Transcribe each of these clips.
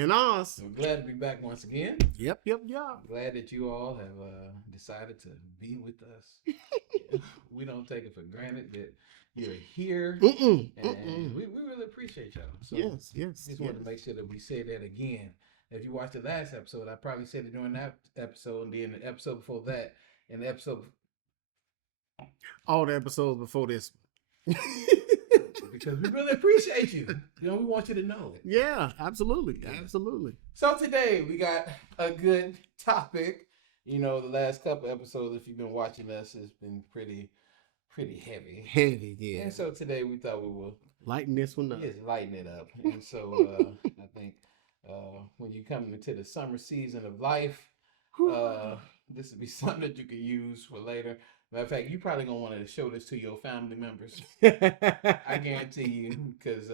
And us. I'm glad to be back once again. Yep. I'm glad that you all have decided to be with us. We don't take it for granted that you're here, and we really appreciate y'all. So just wanted to make sure that we say that again. If you watched the last episode, I probably said it during that episode, and then the episode before that, and the episode. All the episodes before this. Because we really appreciate you. We want you to know. Yeah, absolutely. So today we got a good topic. The last couple episodes, if you've been watching us, it's been pretty heavy. Heavy, yeah. And so today we thought we would lighten this one up. Yes, lighten it up. And so I think when you come into the summer season of life, this would be something that you can use for later. Matter of fact, you probably gonna want to show this to your family members. I guarantee you, because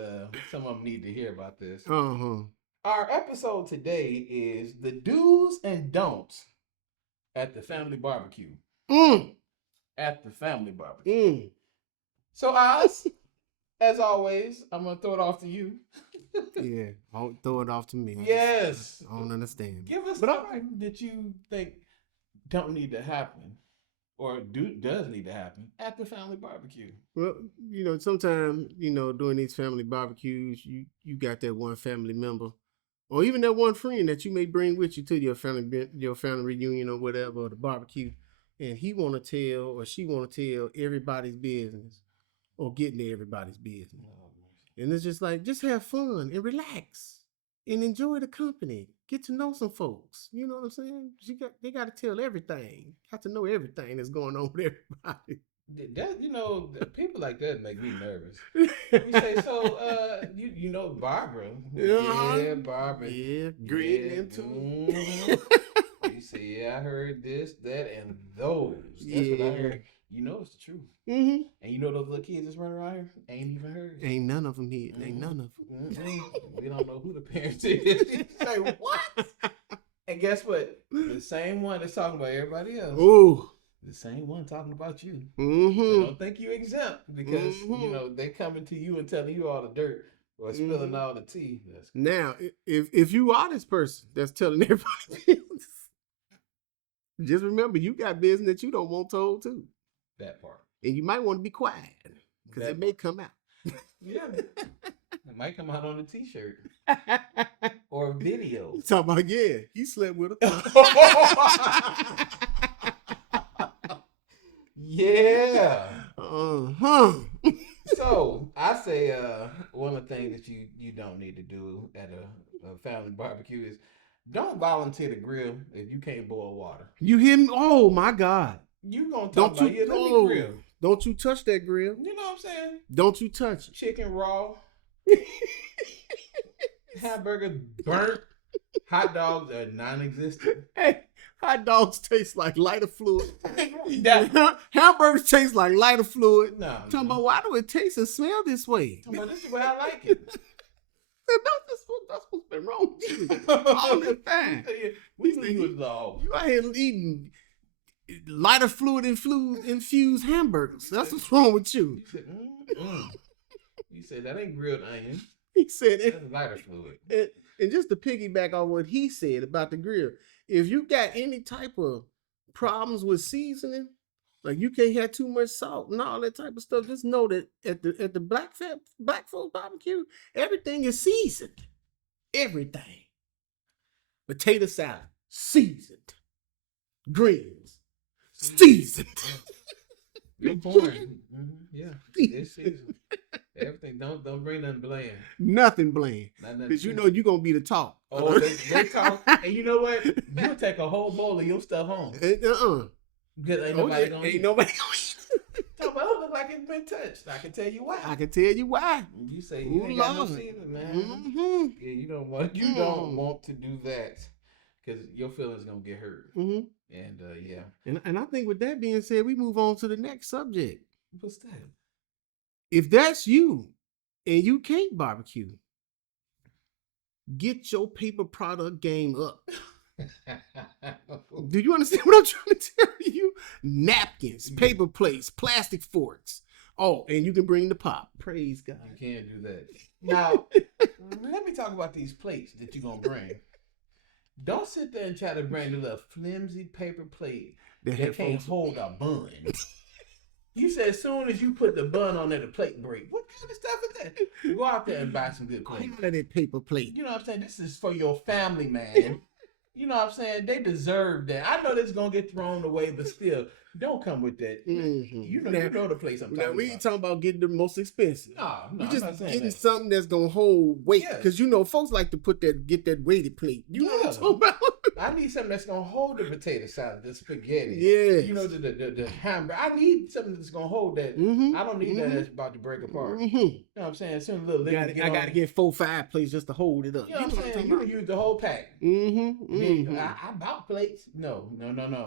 some of them need to hear about this. Our episode today is the do's and don'ts at the family barbecue. At the family barbecue. So, Oz, as always, I'm gonna throw it off to you. Yeah, don't throw it off to me. Yes, I don't understand. Give us something that you think don't need to happen. Or does need to happen at the family barbecue. Well, sometimes, during these family barbecues, you got that one family member, or even that one friend that you may bring with you to your family reunion or whatever, or the barbecue, and he want to tell or she want to tell everybody's business, or get into everybody's business. And it's just like, just have fun and relax and enjoy the company. Get to know some folks. You know what I'm saying? They got to tell everything. Got to know everything that's going on with everybody. That, people like that make me nervous. You say, so, Barbara. Yeah, Barbara. Yeah, greeting into. You say, yeah, I heard this, that, and those. That's what I heard. It's the truth. And those little kids that's running around here ain't even heard. Ain't none of them here. Ain't none of them. We don't know who the parents is. You say, what? And guess what? The same one that's talking about everybody else. Ooh. The same one talking about you. So don't think you exempt because, they coming to you and telling you all the dirt or spilling all the tea. Now, if you are this person that's telling everybody business, just remember you got business that you don't want told too. That part. And you might want to be quiet because it may come out. Yeah. It might come out on a t-shirt or a video. You talking about, he slept with her. Yeah. So I say one of the things that you don't need to do at a family barbecue is don't volunteer to grill if you can't boil water. You hear me? Oh my God. You gonna talk about let me grill. Don't you touch that grill. You know what I'm saying? Don't you touch it. Chicken raw. Hamburger burnt. Hot dogs are non-existent. Hey, hot dogs taste like lighter fluid. Hamburgers taste like lighter fluid. No. Talking about, why do it taste and smell this way? But this is the way I like it. That's what's been wrong with you all the time. We knew you was low. You out here eating lighter fluid infused hamburgers. That's what's wrong with you. You said that ain't grilled onion. He said that's lighter fluid. And just to piggyback on what he said about the grill, if you got any type of problems with seasoning, like you can't have too much salt and all that type of stuff, just know that at the black folks barbecue, everything is seasoned. Everything. Potato salad, seasoned. Greens, seasoned. Good corn. Yeah, it's seasoned. Everything. Don't bring nothing bland. Nothing bland. Because you're going to be the talk. Oh, they talk. And you know what? You'll take a whole bowl of your stuff home. Because ain't nobody going to eat. Talk about it look like it's been touched. I can tell you why. You say you ain't got no season, man. Yeah, you don't want to do that because your feelings gonna get hurt. And yeah. And I think with that being said, we move on to the next subject. What's that? If that's you and you can't barbecue, get your paper product game up. Do you understand what I'm trying to tell you? Napkins, paper plates, plastic forks, Oh, and you can bring the pop. Praise God. You can't do that. Now, let me talk about these plates that you're gonna bring. Don't sit there and try to bring the little flimsy paper plate that can't hold a bun. You said as soon as you put the bun on there, the plate break. What kind of stuff is that? Go out there and buy some good plates. Quality paper plate. You know what I'm saying? This is for your family, man. You know what I'm saying? They deserve that. I know this is gonna get thrown away, but still, don't come with that. Mm-hmm. You know the place I'm talking about. We ain't talking about getting the most expensive. No, we just getting something that's gonna hold weight. Because you know, folks like to get that weighted plate. You know what I'm talking about? I need something that's gonna hold the potato salad, the spaghetti. Yeah. You know, the hamburger. I need something that's gonna hold that. I don't need that that's about to break apart. You know what I'm saying? As soon as a little I gotta get 4-5 plates just to hold it up. You know what I'm saying? You use the whole pack. I bought plates. No.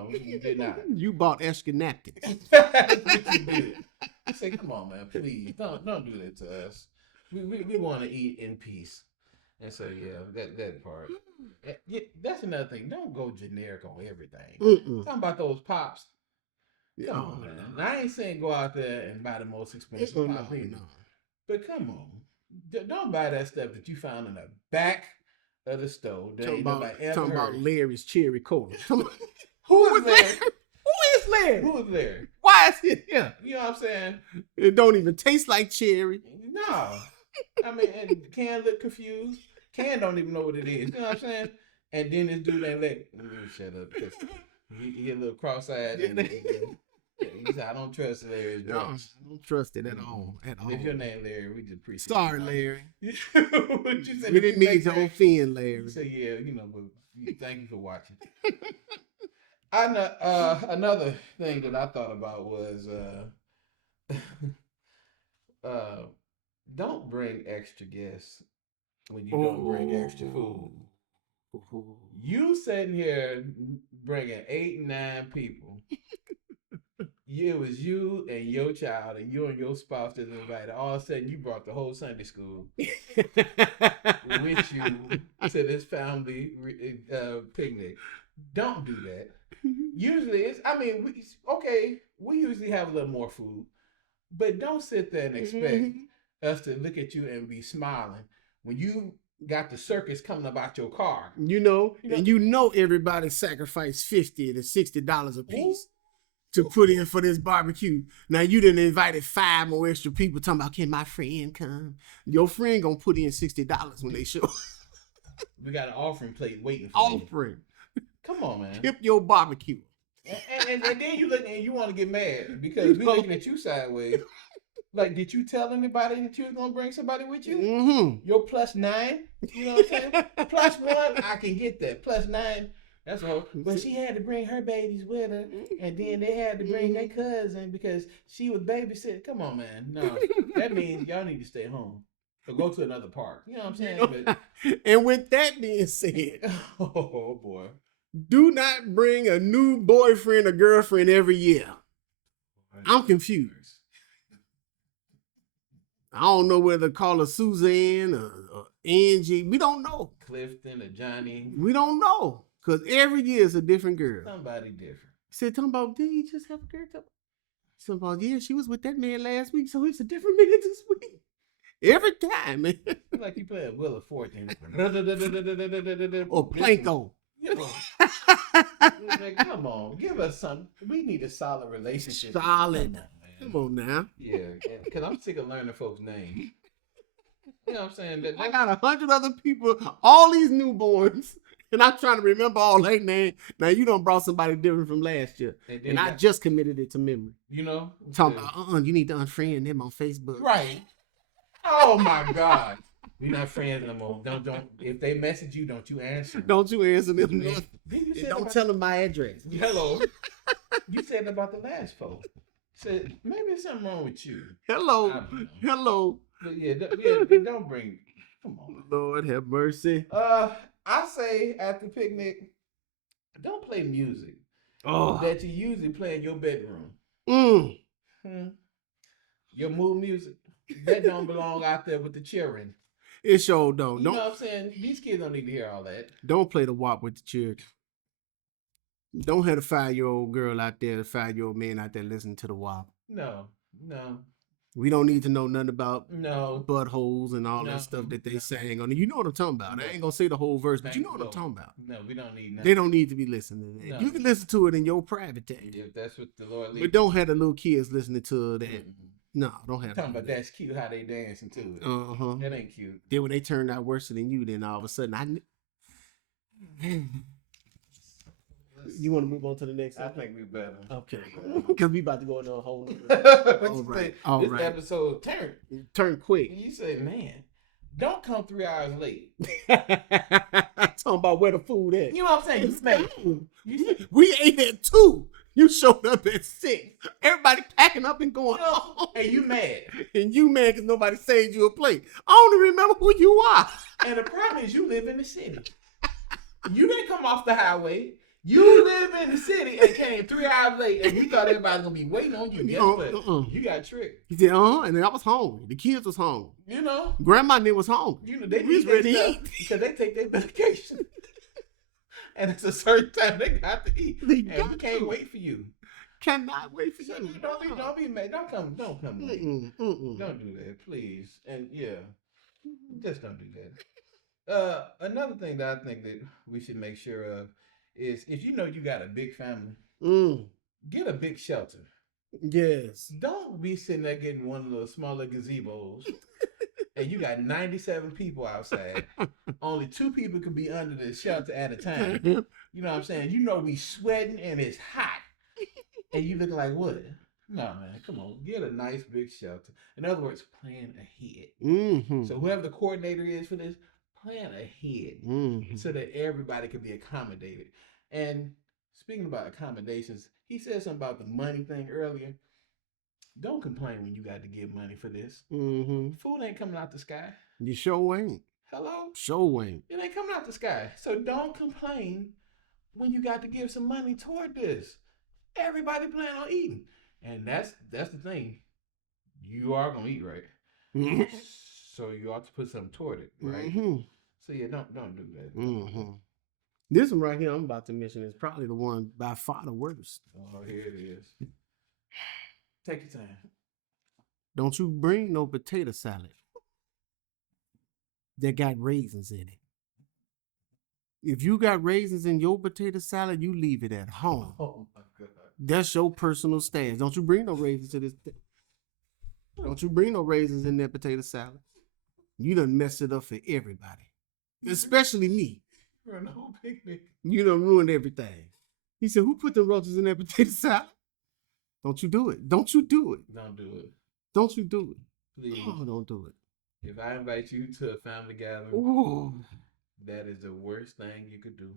You did not. You bought extra napkins. That's what you did. I say, come on, man, please don't do that to us. We want to eat in peace. And so that part. Yeah, that's another thing. Don't go generic on everything. Talking about those pops. Come on, man. Now, I ain't saying go out there and buy the most expensive pop. No. But come on. Don't buy that stuff that you found in the back of the store. Talking about Larry's cherry cola. Who is Larry? Who is Larry? Who is Larry? Why is it here? You know what I'm saying? It don't even taste like cherry. No. I mean, and Can look confused. Can don't even know what it is. You know what I'm saying? And then this dude ain't let me shut up. He get a little cross-eyed. He said, I don't trust Larry's drugs. I don't trust it at all. If your name Larry, we just appreciate Sorry, Larry. You said we didn't mean to offend Larry. You said, yeah, but thank you for watching. Another thing that I thought about was don't bring extra guests when you don't bring extra food. You sitting here bringing 8 and 9 people. It was you and your child and you and your spouse that's invited. All of a sudden, you brought the whole Sunday school with you to this family picnic. Don't do that. Usually, we usually have a little more food, but don't sit there and expect us to look at you and be smiling when you got the circus coming about your car. And everybody sacrificed $50 to $60 a piece to put in for this barbecue. Now you done invited 5 more extra people talking about, can my friend come? Your friend gonna put in $60 when they show. We got an offering plate waiting for you. Offering. Come on, man. Tip your barbecue. And then you look and you want to get mad because we looking at you sideways. Like, did you tell anybody that you was gonna bring somebody with you? Your +9, you know what I'm saying? +1, I can get that. +9, that's all. But she had to bring her babies with her, and then they had to bring their cousin because she was babysitting. Come on, man. No, that means y'all need to stay home or go to another park. You know what I'm saying? And with that being said, oh boy, do not bring a new boyfriend or girlfriend every year. I'm confused. I don't know whether to call her Suzanne or Angie. We don't know. Clifton or Johnny. We don't know. Because every year is a different girl. Somebody different. He said, talking about, did he just have a girl? Something about, yeah, she was with that man last week, so it's a different man this week. Every time, man. It's like you playing Wheel of Fortune. Or Planko. Come on, give us some. We need a solid relationship. Solid. Come on now. Yeah, because I'm sick of learning folks' names. You know what I'm saying? I got 100 other people, all these newborns, and I'm trying to remember all their names. Now, you done brought somebody different from last year, and I just committed it to memory. You know? Talking about, you need to unfriend them on Facebook. Right. Oh, my God. We're not friends no more. Don't. If they message you, don't you answer. Don't you answer them. Don't tell them my address. Hello. You said about the last post. Said maybe there's something wrong with you. Hello. But yeah, don't bring. Come on. Lord have mercy. I say at the picnic, don't play music that you usually play in your bedroom. Your mood music that don't belong out there with the children. It sure don't. You know what I'm saying? These kids don't need to hear all that. Don't play the WAP with the children. Don't have a 5-year-old girl out there, a 5-year-old man out there listening to the WAP. No. We don't need to know nothing about No, buttholes and all no, that stuff that they no, sang on it. You know what I'm talking about. no. I ain't gonna say the whole verse, but you Thank know the what I'm Lord. talking about. No, we don't need They nothing. don't need to be listening to that. No. You can listen to it in your private time. If that's what the Lord leads. But don't have the little kids listening to that. No, don't have Talking that. about that's cute how they dancing to it. Uh-huh. That ain't cute. Then when they turned out worse than you, then all of a sudden you want to move on to the next I one? think we better. Okay. Because we about to go into a whole All right. This episode turn quick. You say, man, don't come 3 hours late. Talking about where the food at. You know what I'm saying? We ate at 2. You showed up at 6. Everybody packing up and going home. And you mad. And you mad because nobody saved you a plate. I don't even remember who you are. And the problem is you live in the city. You didn't come off the highway. You live in the city and came 3 hours late, and you thought everybody was gonna be waiting on you. Guess what? You got tricked. He said, and then I was hungry. The kids was hungry. You know, Grandma and them was hungry. You know, they was ready to eat because they take their medication, and it's a certain time they got to eat, and we can't wait for you. Cannot wait for So you. Don't be mad. Don't come late. Don't do that, please. And yeah, just don't do that. Another thing that I think that we should make sure of is if you know you got a big family, get a big shelter. Yes. Don't be sitting there getting one of those smaller gazebos and you got 97 people outside. Only 2 people could be under the shelter at a time. You know what I'm saying? You know we sweating and it's hot. And you look like what? No, man, come on. Get a nice big shelter. In other words, plan ahead. So whoever the coordinator is for this, plan ahead so that everybody can be accommodated. And speaking about accommodations, he said something about the money thing earlier. Don't complain when you got to give money for this. Food ain't coming out the sky. You sure ain't. Hello? Sure ain't. It ain't coming out the sky. So don't complain when you got to give some money toward this. Everybody plan on eating. And that's the thing. You are going to eat, right? So you ought to put something toward it, right? So yeah, don't do that. This one right here I'm about to mention is probably the one by far the worst. Oh, here it is. Take your time. Don't you bring no potato salad that got raisins in it. If you got raisins in your potato salad, you leave it at home. Oh my God. That's your personal stance. Don't you bring no raisins to this. Don't you bring no raisins in that potato salad. You done messed it up for everybody. Especially me. Run the whole picnic. You done ruined everything. He said, who put the roaches in that potato salad? Don't you do it. Don't you do it. Don't do it. Don't you do it. Please. Oh, don't do it. If I invite you to a family gathering, that is the worst thing you could do.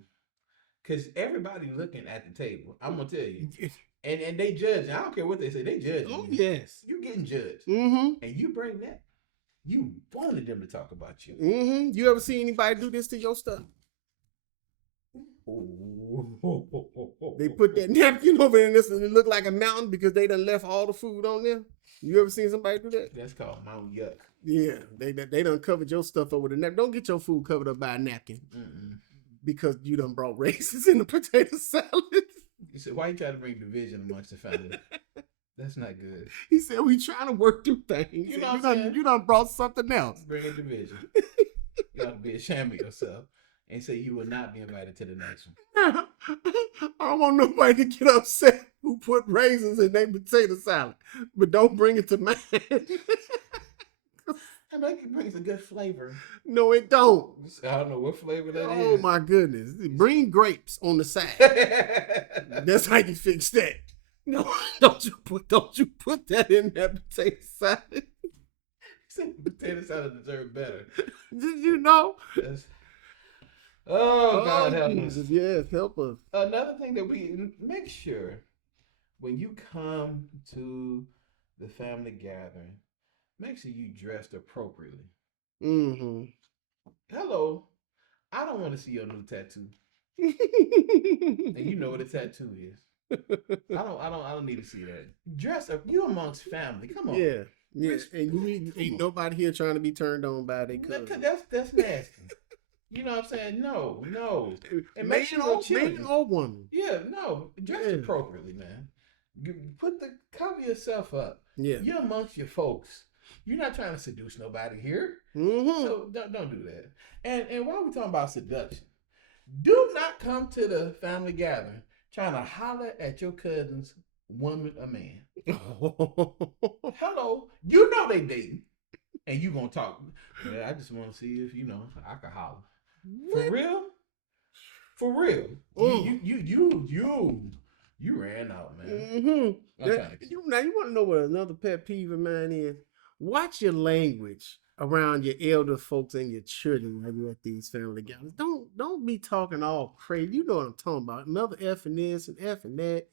Because everybody's looking at the table. I'm going to tell you. And they judge. I don't care what they say. They judge. Oh, yes. You're getting judged. And you bring that. You wanted them to talk about you. You ever see anybody do this to your stuff? They put that napkin over in this and it look like a mountain because they done left all the food on there. You ever seen somebody do that? That's called Mount Yuck. Yeah, they done covered your stuff over the napkin. Don't get your food covered up by a napkin because you done brought raisins in the potato salad. He said, why you trying to bring division amongst the family? That's not good. He said, we trying to work through things. You know what I'm saying? You done brought something else. Bring a division. You ought to be ashamed of yourself and say you will not be invited to the next one. I don't want nobody to get upset who put raisins in their potato salad, but don't bring it to mine. It brings a good flavor. No, it don't. I don't know what flavor that is. Oh my goodness. Bring grapes on the side. That's how you fix that. No, don't you put that in that potato salad. Potato salad deserves better. Did you know? Oh, God help us. Yes, help us. Another thing that we make sure when you come to the family gathering, make sure you dressed appropriately. Hello, I don't want to see your new tattoo. And you know what a tattoo is. I don't need to see that. Dress up. You amongst family. Come on. Yeah. And you ain't nobody here trying to be turned on by their cousin. That's nasty. You know what I'm saying? No. And make sure man or woman. Yeah, no. Dress appropriately, man. Cover yourself up. Yeah. You're amongst your folks. You're not trying to seduce nobody here. Mm-hmm. So don't do that. And while we're talking about seduction, do not come to the family gathering trying to holler at your cousin's woman or man. Hello, you know they dating, and you gonna talk. Yeah, I just want to see if I can holler. For real? For real? You ran out, man. Mm-hmm. Now you want to know what another pet peeve of mine is? Watch your language around your elder folks and your children when you're at these family gatherings. Don't be talking all crazy. You know what I'm talking about. Another F and this and F and that.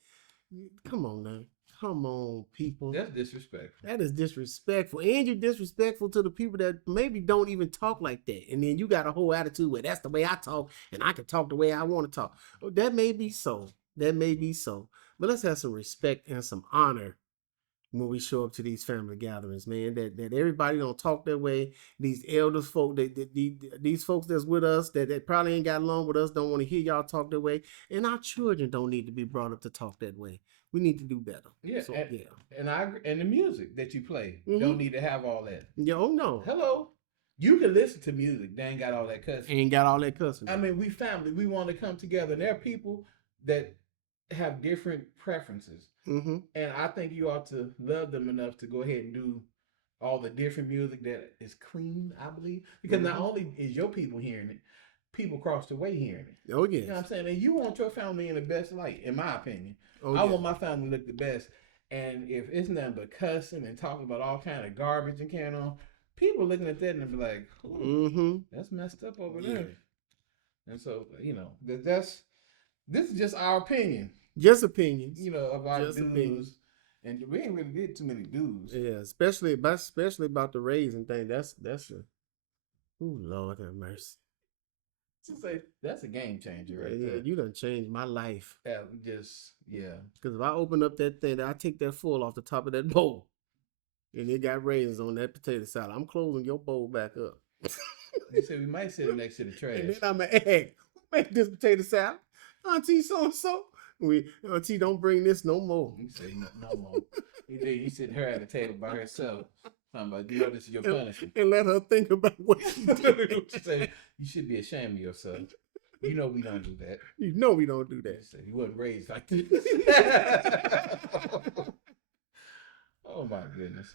Come on now. Come on, people. That's disrespectful. That is disrespectful. And you're disrespectful to the people that maybe don't even talk like that. And then you got a whole attitude where that's the way I talk and I can talk the way I want to talk. That may be so. That may be so. But let's have some respect and some honor when we show up to these family gatherings, man. That everybody don't talk that way. These elders folk, these folks that's with us that probably ain't got along with us don't want to hear y'all talk that way. And our children don't need to be brought up to talk that way. We need to do better. Yeah, so, and I agree. And the music that you play don't need to have all that. Yo, no. Hello. You can listen to music. They ain't got all that cussing. Ain't got all that cussing. I mean, we family. We want to come together. And there are people that have different preferences. Mm-hmm. And I think you ought to love them enough to go ahead and do all the different music that is clean, I believe. Because not only is your people hearing it, people across the way hearing it. Oh, yeah. You know what I'm saying? And you want your family in the best light, in my opinion. Oh, I want my family to look the best. And if it's nothing but cussing and talking about all kind of garbage and carrying on, people looking at that and be like, that's messed up over there. And so, this is just our opinion. Just opinions. Of our just dudes. Opinions. And we ain't really did too many dudes. Yeah, especially about the raising thing. That's a Lord have mercy. Say that's a game changer right there. You done changed my life. Because if I open up that thing, I take that full off the top of that bowl, and it got raisins on that potato salad. I'm closing your bowl back up. They said we might sit next to the trash. And then I'm an egg. Who make this potato salad? Auntie so and so. Auntie don't bring this no more. You say no more. You sit her at the table by herself. Talking about, this is your punishment. And let her think about what she did. She said, you should be ashamed of yourself. We don't do that. You know we don't do that. You wasn't raised like this. Oh my goodness.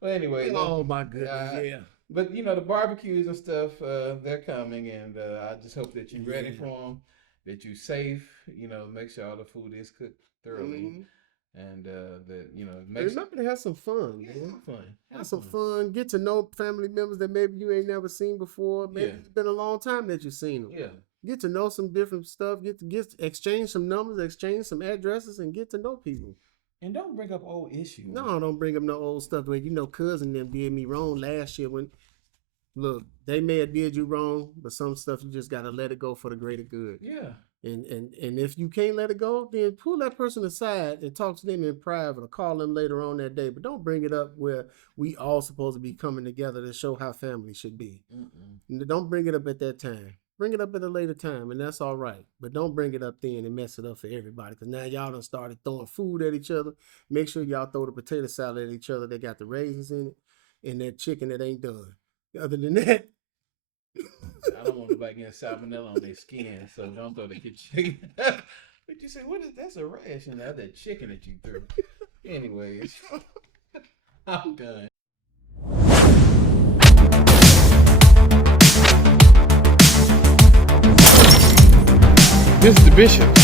Well, anyway. Oh my goodness, yeah. But the barbecues and stuff, they're coming, and I just hope that you're ready for them, that you're safe. Make sure all the food is cooked thoroughly. And remember to have some fun. Yeah, have some fun. Get to know family members that maybe you ain't never seen before. Maybe it's been a long time that you've seen them. Yeah. Get to know some different stuff. Get exchange some numbers, exchange some addresses, and get to know people. And don't bring up old issues. No, don't bring up no old stuff. Where cousin them did me wrong last year when. Look, they may have did you wrong, but some stuff you just gotta let it go for the greater good. Yeah. And if you can't let it go, then pull that person aside and talk to them in private or call them later on that day. But don't bring it up where we all supposed to be coming together to show how family should be. Don't bring it up at that time. Bring it up at a later time, and that's all right. But don't bring it up then and mess it up for everybody. Because now y'all done started throwing food at each other. Make sure y'all throw the potato salad at each other that got the raisins in it and that chicken that ain't done. Other than that, I don't want nobody getting salmonella on their skin, so don't throw the chicken. But you say, that's a rash in the other chicken that you threw. Anyways, I'm done. This is the Bishop.